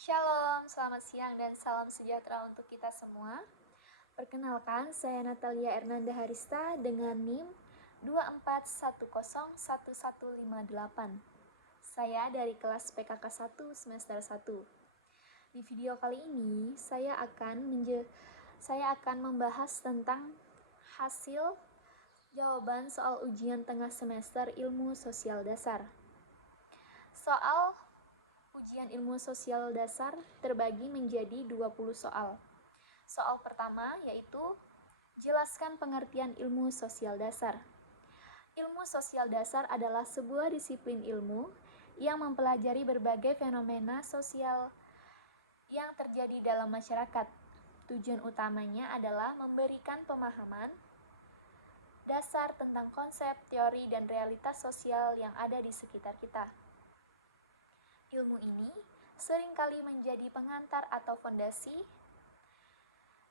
Shalom, selamat siang dan salam sejahtera untuk kita semua. Perkenalkan, saya Natalia Ernanda Harista dengan NIM 24101158. Saya dari kelas PKK 1 semester 1. Di video kali ini, saya akan membahas tentang hasil jawaban soal ujian tengah semester ilmu sosial dasar. Soal ujian ilmu sosial dasar terbagi menjadi 20 soal. Soal pertama yaitu jelaskan pengertian ilmu sosial dasar. Ilmu sosial dasar adalah sebuah disiplin ilmu yang mempelajari berbagai fenomena sosial yang terjadi dalam masyarakat. Tujuan utamanya adalah memberikan pemahaman dasar tentang konsep, teori, dan realitas sosial yang ada di sekitar kita. Ilmu ini seringkali menjadi pengantar atau fondasi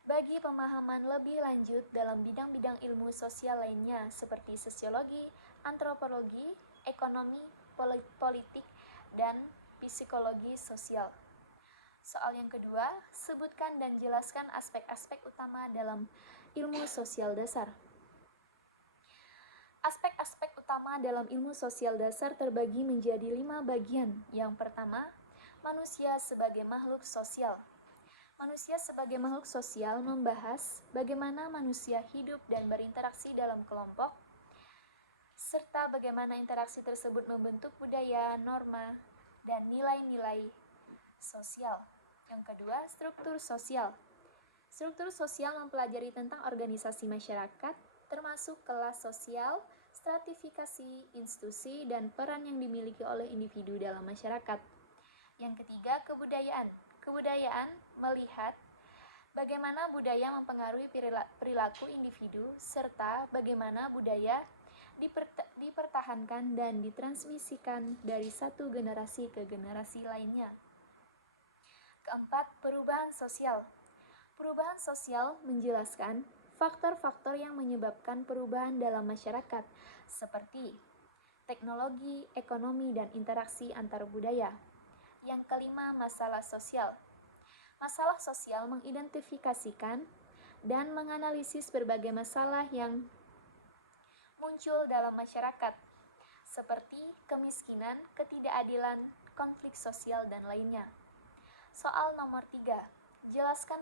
bagi pemahaman lebih lanjut dalam bidang-bidang ilmu sosial lainnya seperti sosiologi, antropologi, ekonomi, politik, dan psikologi sosial. Soal yang kedua, sebutkan dan jelaskan aspek-aspek utama dalam ilmu sosial dasar. Aspek-aspek utama dalam ilmu sosial dasar terbagi menjadi 5 bagian. Yang pertama, manusia sebagai makhluk sosial. Manusia sebagai makhluk sosial membahas bagaimana manusia hidup dan berinteraksi dalam kelompok, serta bagaimana interaksi tersebut membentuk budaya, norma, dan nilai-nilai sosial. Yang kedua, struktur sosial. Struktur sosial mempelajari tentang organisasi masyarakat, termasuk kelas sosial, stratifikasi, institusi, dan peran yang dimiliki oleh individu dalam masyarakat. Yang ketiga, kebudayaan. Kebudayaan melihat bagaimana budaya mempengaruhi perilaku individu, serta bagaimana budaya dipertahankan dan ditransmisikan dari satu generasi ke generasi lainnya. Keempat, perubahan sosial. Perubahan sosial menjelaskan faktor-faktor yang menyebabkan perubahan dalam masyarakat, seperti teknologi, ekonomi, dan interaksi antar budaya. Yang kelima, masalah sosial. Masalah sosial mengidentifikasikan dan menganalisis berbagai masalah yang muncul dalam masyarakat, seperti kemiskinan, ketidakadilan, konflik sosial, dan lainnya. Soal nomor 3, jelaskan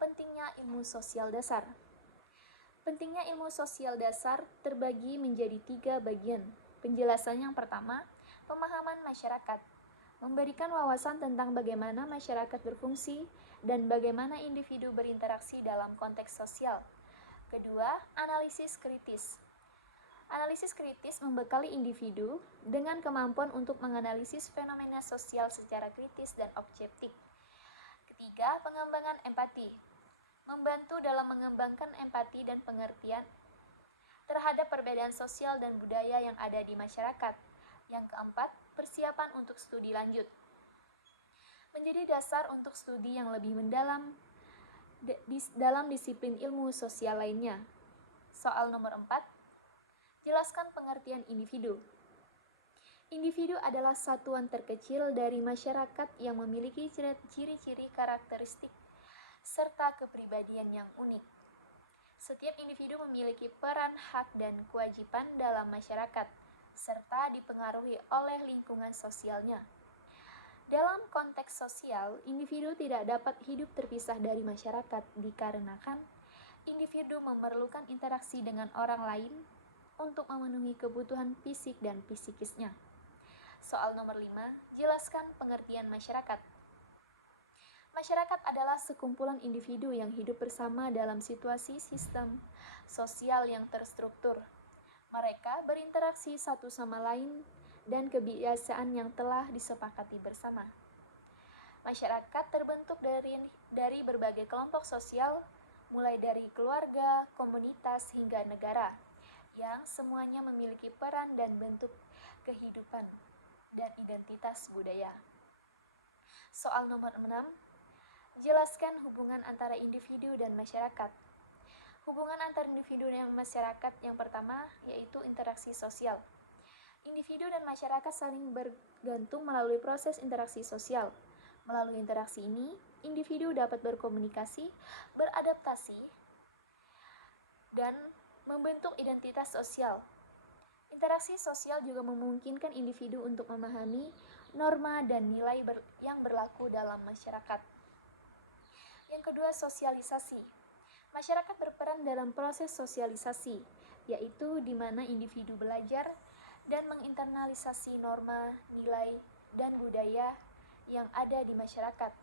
pentingnya ilmu sosial dasar. Pentingnya ilmu sosial dasar terbagi menjadi 3 bagian. Penjelasan yang pertama, pemahaman masyarakat. Memberikan wawasan tentang bagaimana masyarakat berfungsi dan bagaimana individu berinteraksi dalam konteks sosial. Kedua, analisis kritis. Analisis kritis membekali individu dengan kemampuan untuk menganalisis fenomena sosial secara kritis dan objektif. Ketiga, pengembangan empati. Membantu dalam mengembangkan empati dan pengertian terhadap perbedaan sosial dan budaya yang ada di masyarakat. Yang keempat, persiapan untuk studi lanjut. Menjadi dasar untuk studi yang lebih mendalam dalam disiplin ilmu sosial lainnya. Soal nomor 4, jelaskan pengertian individu. Individu adalah satuan terkecil dari masyarakat yang memiliki ciri-ciri karakteristik serta kepribadian yang unik. Setiap individu memiliki peran, hak, dan kewajiban dalam masyarakat, serta dipengaruhi oleh lingkungan sosialnya. Dalam konteks sosial, individu tidak dapat hidup terpisah dari masyarakat dikarenakan individu memerlukan interaksi dengan orang lain untuk memenuhi kebutuhan fisik dan psikisnya. Soal nomor 5, jelaskan pengertian masyarakat. Masyarakat adalah sekumpulan individu yang hidup bersama dalam situasi sistem sosial yang terstruktur. Mereka berinteraksi satu sama lain dan kebiasaan yang telah disepakati bersama. Masyarakat terbentuk dari berbagai kelompok sosial, mulai dari keluarga, komunitas, hingga negara, yang semuanya memiliki peran dan bentuk kehidupan dan identitas budaya. Soal nomor 6, jelaskan hubungan antara individu dan masyarakat. Hubungan antar individu dan masyarakat yang pertama yaitu interaksi sosial. Individu dan masyarakat saling bergantung melalui proses interaksi sosial. Melalui interaksi ini, individu dapat berkomunikasi, beradaptasi, dan membentuk identitas sosial. Interaksi sosial juga memungkinkan individu untuk memahami norma dan nilai yang berlaku dalam masyarakat. Yang kedua, sosialisasi. Masyarakat berperan dalam proses sosialisasi, yaitu di mana individu belajar dan menginternalisasi norma, nilai, dan budaya yang ada di masyarakat.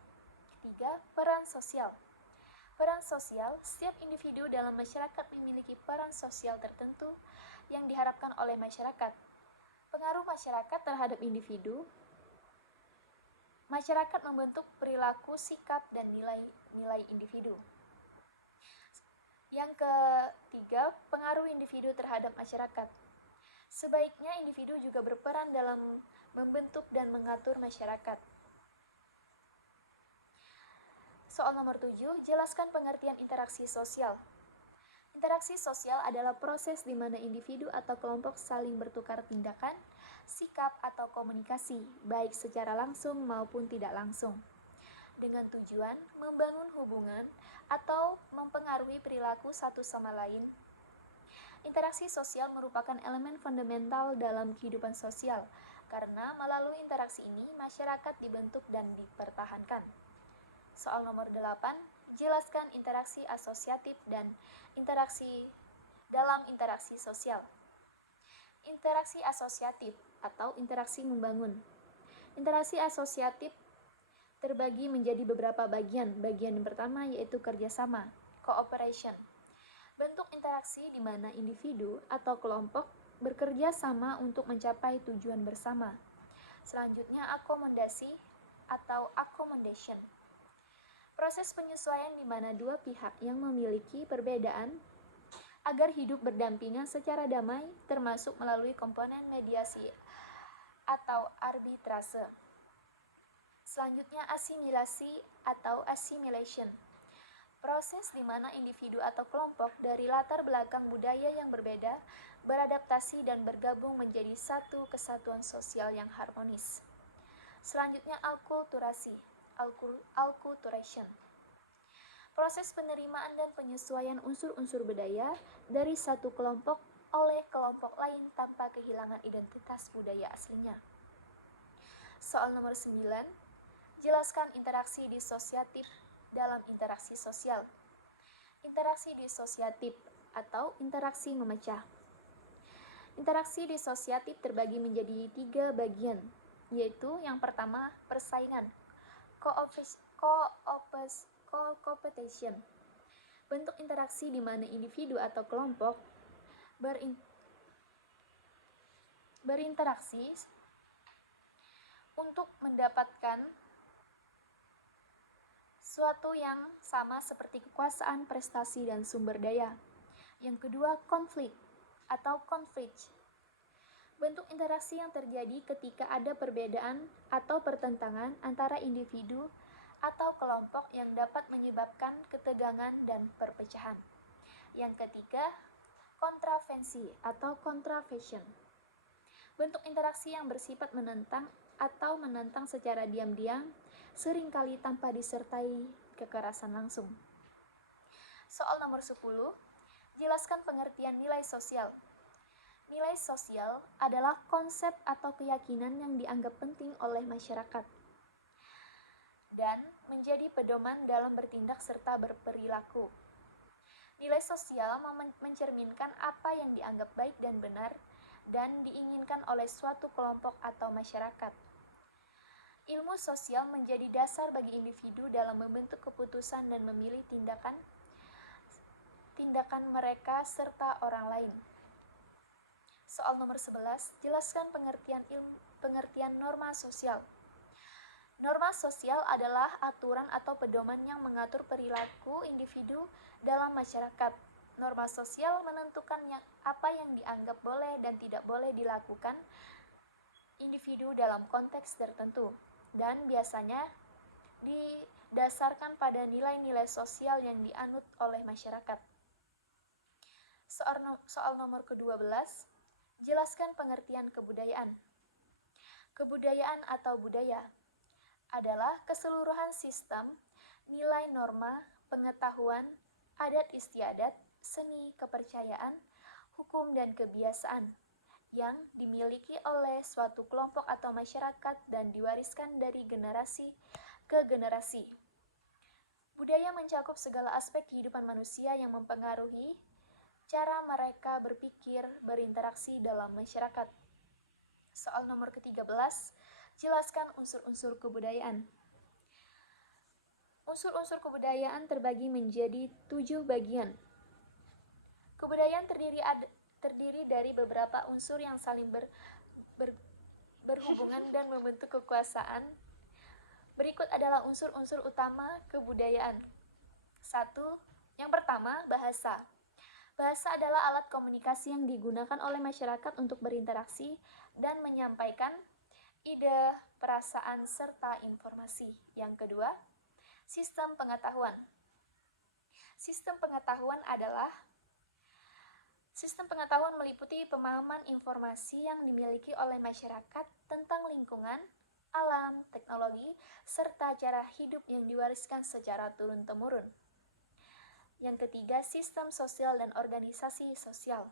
Ketiga, peran sosial. Peran sosial, setiap individu dalam masyarakat memiliki peran sosial tertentu yang diharapkan oleh masyarakat. Pengaruh masyarakat terhadap individu. Masyarakat membentuk perilaku, sikap, dan nilai individu. Yang ketiga, pengaruh individu terhadap masyarakat. Sebaiknya individu juga berperan dalam membentuk dan mengatur masyarakat. Soal nomor 7, jelaskan pengertian interaksi sosial. Interaksi sosial adalah proses di mana individu atau kelompok saling bertukar tindakan, sikap, atau komunikasi, baik secara langsung maupun tidak langsung, dengan tujuan membangun hubungan atau mempengaruhi perilaku satu sama lain. Interaksi sosial merupakan elemen fundamental dalam kehidupan sosial, karena melalui interaksi ini masyarakat dibentuk dan dipertahankan. Soal nomor 8, jelaskan interaksi asosiatif dan interaksi dalam interaksi sosial. Interaksi asosiatif atau interaksi membangun. Interaksi asosiatif terbagi menjadi beberapa bagian. Bagian yang pertama yaitu kerjasama, cooperation. Bentuk interaksi di mana individu atau kelompok bekerja sama untuk mencapai tujuan bersama. Selanjutnya akomodasi atau accommodation. Proses penyesuaian di mana dua pihak yang memiliki perbedaan agar hidup berdampingan secara damai, termasuk melalui komponen mediasi atau arbitrase. Selanjutnya asimilasi atau assimilation. Proses di mana individu atau kelompok dari latar belakang budaya yang berbeda beradaptasi dan bergabung menjadi satu kesatuan sosial yang harmonis. Selanjutnya alkulturasi. Alculturation. Proses penerimaan dan penyesuaian unsur-unsur budaya dari satu kelompok oleh kelompok lain tanpa kehilangan identitas budaya aslinya. Soal nomor 9, jelaskan interaksi disosiatif dalam interaksi sosial. Interaksi disosiatif atau interaksi memecah. Interaksi disosiatif terbagi menjadi 3 bagian, yaitu yang pertama persaingan, co-opetition. Bentuk interaksi di mana individu atau kelompok berinteraksi untuk mendapatkan suatu yang sama seperti kekuasaan, prestasi, dan sumber daya. Yang kedua, konflik atau conflict. Bentuk interaksi yang terjadi ketika ada perbedaan atau pertentangan antara individu atau kelompok yang dapat menyebabkan ketegangan dan perpecahan. Yang ketiga, kontravensi atau contravention. Bentuk interaksi yang bersifat menentang atau menantang secara diam-diam, seringkali tanpa disertai kekerasan langsung. Soal nomor 10, jelaskan pengertian nilai sosial. Nilai sosial adalah konsep atau keyakinan yang dianggap penting oleh masyarakat dan menjadi pedoman dalam bertindak serta berperilaku. Nilai sosial mencerminkan apa yang dianggap baik dan benar dan diinginkan oleh suatu kelompok atau masyarakat. Ilmu sosial menjadi dasar bagi individu dalam membentuk keputusan dan memilih tindakan mereka serta orang lain. Soal nomor 11, jelaskan pengertian norma sosial. Norma sosial adalah aturan atau pedoman yang mengatur perilaku individu dalam masyarakat. Norma sosial menentukan apa yang dianggap boleh dan tidak boleh dilakukan individu dalam konteks tertentu, dan biasanya didasarkan pada nilai-nilai sosial yang dianut oleh masyarakat. Soal nomor ke-12, jelaskan pengertian kebudayaan. Kebudayaan atau budaya adalah keseluruhan sistem, nilai norma, pengetahuan, adat istiadat, seni, kepercayaan, hukum, dan kebiasaan yang dimiliki oleh suatu kelompok atau masyarakat dan diwariskan dari generasi ke generasi. Budaya mencakup segala aspek kehidupan manusia yang mempengaruhi cara mereka berpikir, berinteraksi dalam masyarakat. Soal nomor ke-13, jelaskan unsur-unsur kebudayaan. Unsur-unsur kebudayaan terbagi menjadi 7 bagian. Kebudayaan terdiri dari beberapa unsur yang saling berhubungan dan membentuk kekuasaan. Berikut adalah unsur-unsur utama kebudayaan. 1. Yang pertama, bahasa. Bahasa adalah alat komunikasi yang digunakan oleh masyarakat untuk berinteraksi dan menyampaikan ide, perasaan, serta informasi. Yang kedua, sistem pengetahuan. Sistem pengetahuan meliputi pemahaman informasi yang dimiliki oleh masyarakat tentang lingkungan, alam, teknologi, serta cara hidup yang diwariskan secara turun-temurun. Yang ketiga, sistem sosial dan organisasi sosial.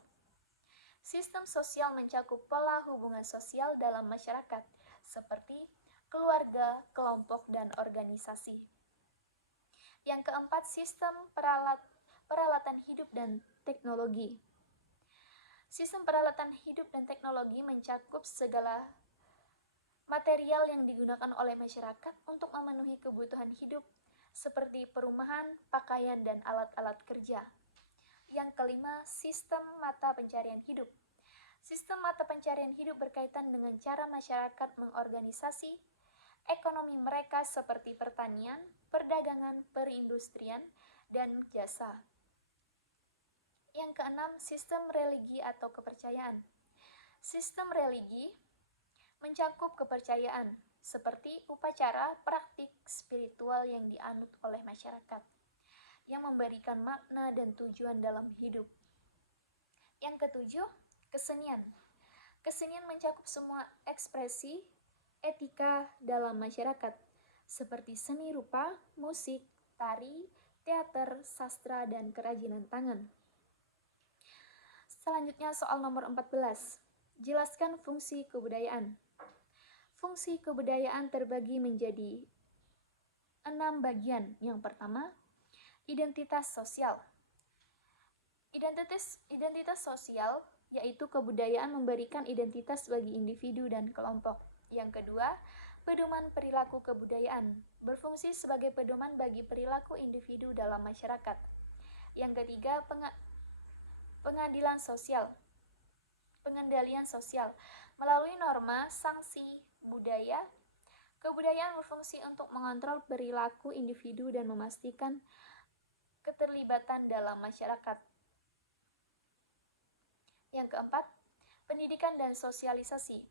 Sistem sosial mencakup pola hubungan sosial dalam masyarakat, seperti keluarga, kelompok, dan organisasi. Yang keempat, sistem peralatan hidup dan teknologi. Sistem peralatan hidup dan teknologi mencakup segala material yang digunakan oleh masyarakat untuk memenuhi kebutuhan hidup, seperti perumahan, pakaian, dan alat-alat kerja. Yang kelima, sistem mata pencarian hidup. Sistem mata pencarian hidup berkaitan dengan cara masyarakat mengorganisasi ekonomi mereka seperti pertanian, perdagangan, perindustrian, dan jasa. Yang keenam, sistem religi atau kepercayaan. Sistem religi mencakup kepercayaan, seperti upacara, praktik spiritual yang dianut oleh masyarakat, yang memberikan makna dan tujuan dalam hidup. Yang ketujuh, kesenian. Kesenian mencakup semua ekspresi etika dalam masyarakat, seperti seni rupa, musik, tari, teater, sastra, dan kerajinan tangan. Selanjutnya soal nomor 14. Jelaskan fungsi kebudayaan. Fungsi kebudayaan terbagi menjadi 6 bagian. Yang pertama, identitas sosial. Identitas sosial yaitu kebudayaan memberikan identitas bagi individu dan kelompok. Yang kedua, pedoman perilaku kebudayaan berfungsi sebagai pedoman bagi perilaku individu dalam masyarakat. Yang ketiga, pengendalian sosial melalui norma, sanksi, budaya. Kebudayaan berfungsi untuk mengontrol perilaku individu dan memastikan keterlibatan dalam masyarakat. Yang keempat, pendidikan dan sosialisasi.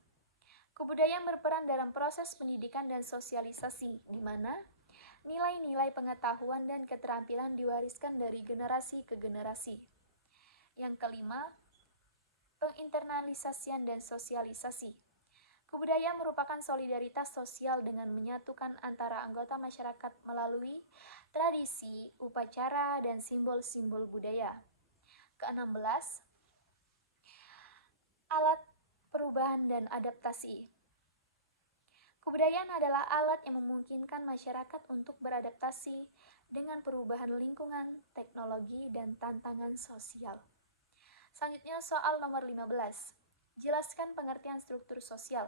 Kebudayaan berperan dalam proses pendidikan dan sosialisasi, di mana nilai-nilai pengetahuan dan keterampilan diwariskan dari generasi ke generasi. Yang kelima, penginternalisasian dan sosialisasi. Kebudayaan merupakan solidaritas sosial dengan menyatukan antara anggota masyarakat melalui tradisi, upacara, dan simbol-simbol budaya. Ke-16, alat perubahan dan adaptasi. Kebudayaan adalah alat yang memungkinkan masyarakat untuk beradaptasi dengan perubahan lingkungan, teknologi, dan tantangan sosial. Selanjutnya soal nomor 15. Jelaskan pengertian struktur sosial.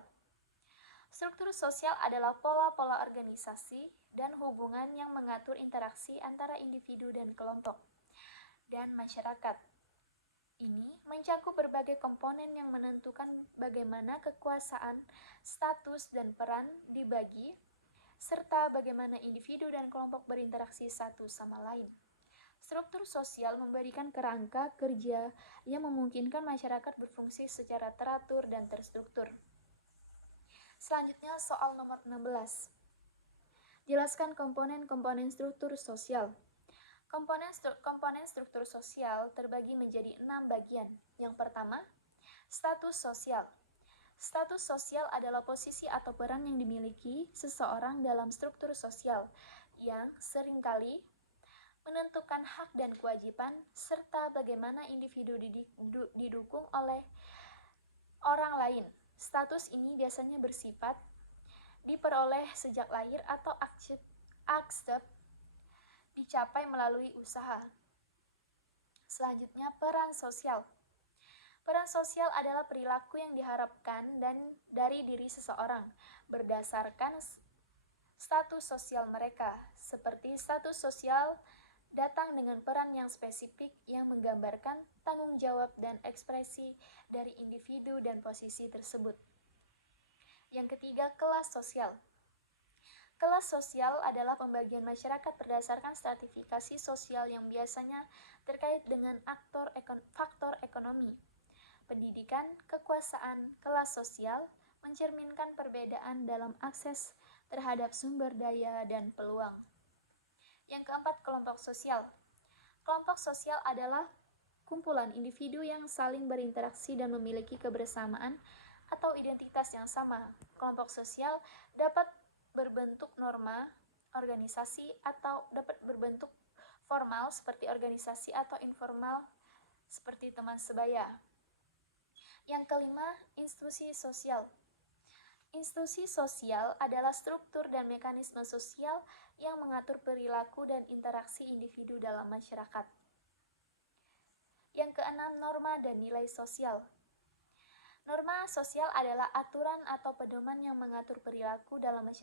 Struktur sosial adalah pola-pola organisasi dan hubungan yang mengatur interaksi antara individu dan kelompok dan masyarakat. Ini mencakup berbagai komponen yang menentukan bagaimana kekuasaan, status, dan peran dibagi, serta bagaimana individu dan kelompok berinteraksi satu sama lain. Struktur sosial memberikan kerangka kerja yang memungkinkan masyarakat berfungsi secara teratur dan terstruktur. Selanjutnya soal nomor 16. Jelaskan komponen-komponen struktur sosial. Komponen struktur sosial terbagi menjadi 6 bagian. Yang pertama, status sosial. Status sosial adalah posisi atau peran yang dimiliki seseorang dalam struktur sosial yang seringkali menentukan hak dan kewajiban serta bagaimana individu didukung oleh orang lain. Status ini biasanya bersifat diperoleh sejak lahir atau akses dicapai melalui usaha. Selanjutnya, peran sosial. Peran sosial adalah perilaku yang diharapkan dan dari diri seseorang berdasarkan status sosial mereka. Seperti status sosial datang dengan peran yang spesifik yang menggambarkan tanggung jawab dan ekspresi dari individu dan posisi tersebut. Yang ketiga, kelas sosial. Kelas sosial adalah pembagian masyarakat berdasarkan stratifikasi sosial yang biasanya terkait dengan faktor ekonomi, pendidikan, kekuasaan. Kelas sosial mencerminkan perbedaan dalam akses terhadap sumber daya dan peluang. Yang keempat, kelompok sosial. Kelompok sosial adalah kumpulan individu yang saling berinteraksi dan memiliki kebersamaan atau identitas yang sama. Kelompok sosial dapat berbentuk norma, organisasi, atau dapat berbentuk formal seperti organisasi atau informal seperti teman sebaya. Yang kelima, institusi sosial. Institusi sosial adalah struktur dan mekanisme sosial yang mengatur perilaku dan interaksi individu dalam masyarakat. Yang keenam, norma dan nilai sosial. Norma sosial adalah aturan atau pedoman yang mengatur perilaku dalam masyarakat